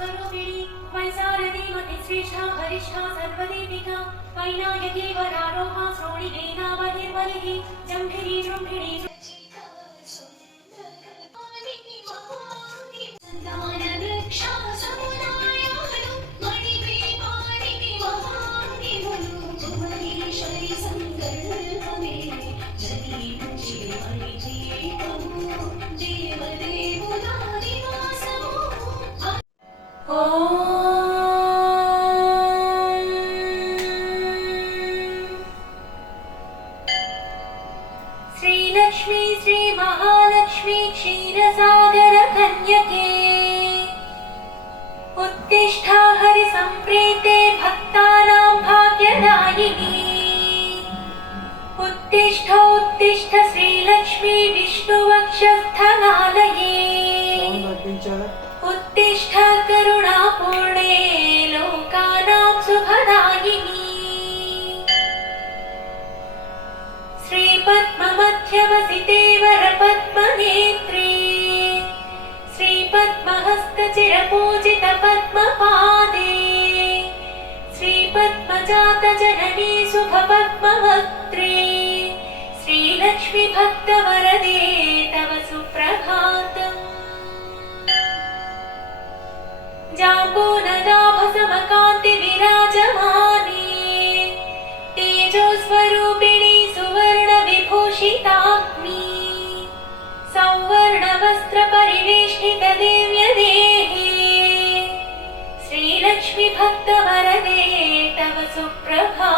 स्वरूपिणी वैशालदेवति श्रेष्ठा हरिष्ठा सर्वदेविका वैनायकी वरारोहा श्रोणिवेना बहिर्बलिः जम्भिरी जृम्भिणी श्रीलक्ष्मी श्री महालक्ष्मी क्षीरसागर कन्यके उत्तिष्ठा हरिसंप्रीते भक्तानां भाग्यदायिनी उत्तिष्ठ उत्तिष्ठ श्रीलक्ष्मी विष्णुवक्षस्थलालये उत्तिष्ठ करुणापूर्णे लोकानां सुखदायिनी श्रीपद्ममध्यवसिते वरपद्मनेत्रे श्रीपद्महस्तचिरपूजितपद्मपादे श्रीपद्मजातजननी शुभपद्मवक्त्रे श्रीलक्ष्मी भक्तवरदे तव सुप्रभातम् जाम्बूनदाभसमकान्ति विराजमाने तेजोस्वरूपिणी सुवर्णविभूषिताग्नि सौवर्णवस्त्रपरिवेष्टितदेव्यदेहे श्रीलक्ष्मी भक्तवरदे तव सुप्रभातम्